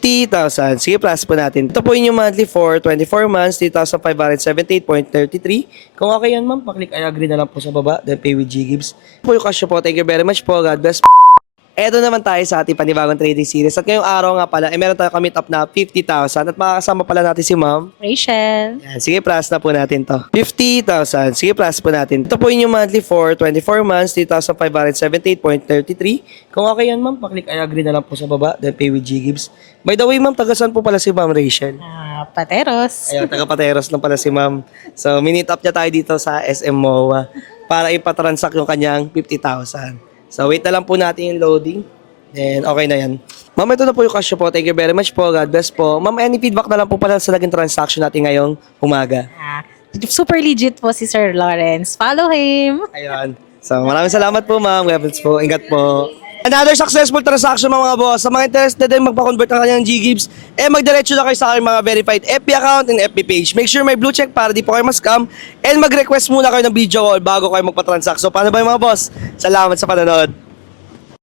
50,000. Sige, plus po natin. Ito po yung monthly for 24 months, 3,578.33. Kung okay yan, ma'am, paklik I agree na lang po sa baba. Then pay with G-Gibbs. Po yung cash po. Thank you very much po. God bless. Eto naman tayo sa ating panibagong trading series. At ngayong araw nga pala, meron tayo commit up na 50,000. At makakasama pala natin si ma'am. Rachel. Yan, sige, plus na po natin to. 50,000. Sige, plus po natin. Ito po yung monthly for 24 months, 3,578.33. Kung okay yan, ma'am, paklik I agree na lang po sa baba. Then pay with G-Gibbs. By the way, ma'am, tagasan po pala si ma'am Rachel. Pateros. Ayun, taga-Pateros lang pala si ma'am. So, minute up niya tayo dito sa SM MOA para ipatransact yung kanyang 50,000. So, wait na lang po natin yung loading. Then, okay na yan. Ma'am, ito na po yung cash po. Thank you very much po. God bless po. Ma'am, any feedback na lang po pala sa naging transaction natin ngayong umaga. Super legit po si Sir Lawrence. Follow him. Ayun. So, maraming salamat po, ma'am. God bless po. Ingat po. Another successful transaction mga boss. Sa mga interested din magpa-convert ng kanyang G-Gibbs, magdiretso na kayo sa aking mga verified FB account and FB page. Make sure may blue check para di po kayo ma-scam and mag-request muna kayo ng video call bago kayo magpa-transact. So, paano ba yung mga boss? Salamat sa panonood.